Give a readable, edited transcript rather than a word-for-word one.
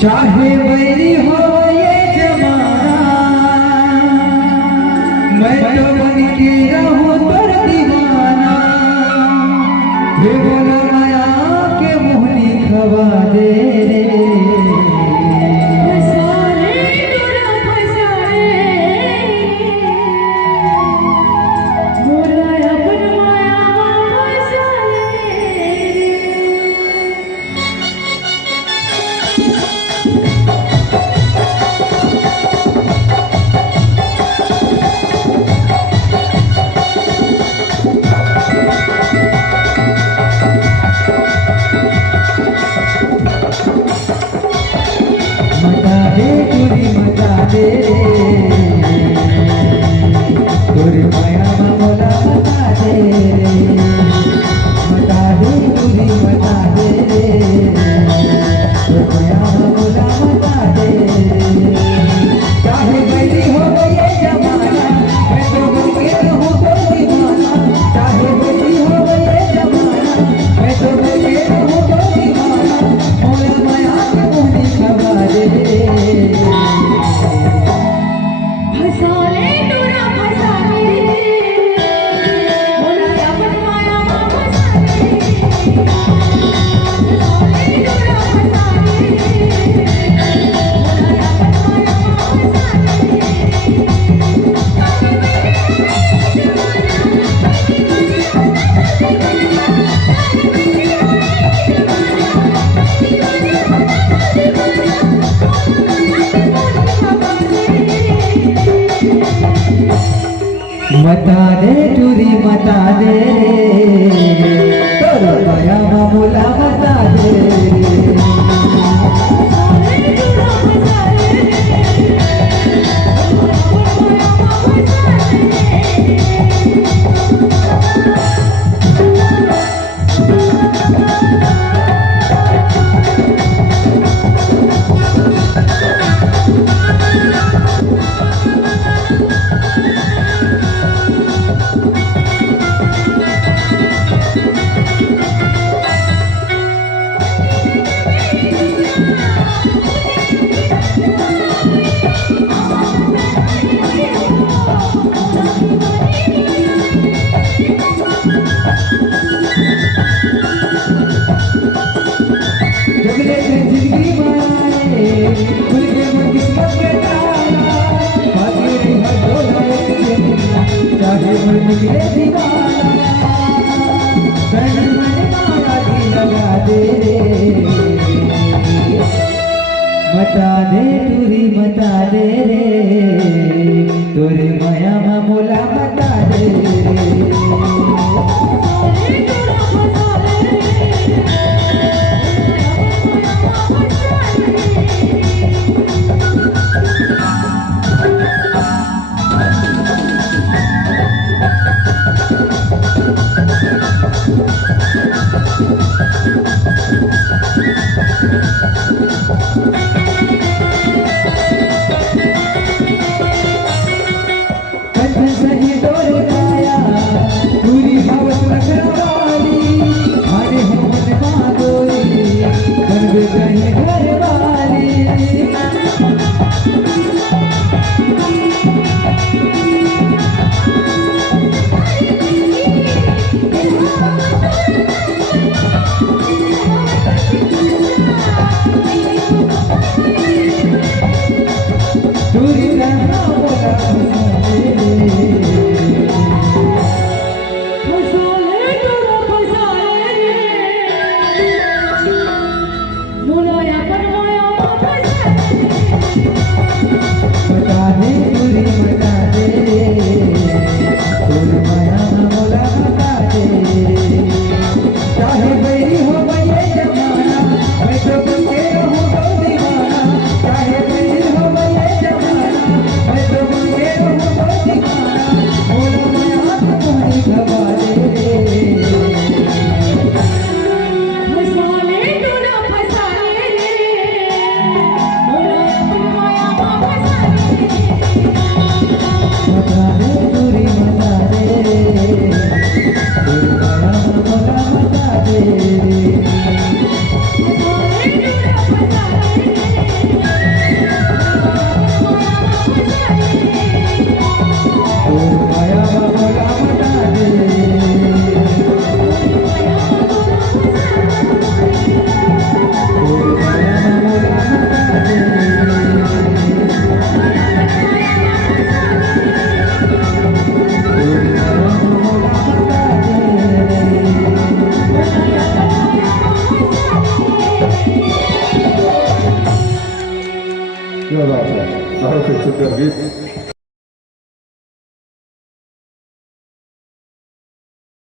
चाहे बैरी हो ये जमाना, मैं तो बन के रहूं पर दीवाना। हे बोला माया के मोहनी खवा दे रे, तोरी माया मोला बता दे रे, बता दे तोरी बता दे रे, तोरी माया मोला बता दे रे। चाहे बैरी हो ये जमाना, मैं तो बन के रहूं तो दीवाना। चाहे बैरी हो ये जमाना, मैं तो बन के रहूं तो दीवाना। मोला माया के मोहनी खवा दे रे, बता दे टूरी बता दे तोरा माया मोला बता दे जिंदगी बनाए खुल के मन किस्मत के ताला, बाकी नहीं है डोलाए चाहे मन निकले दीवाना। मन मारा की लगा दे रे, बता दे टूरी बता दे रे, तोरे माया मोला बता दे रे। सही सुंदर गीत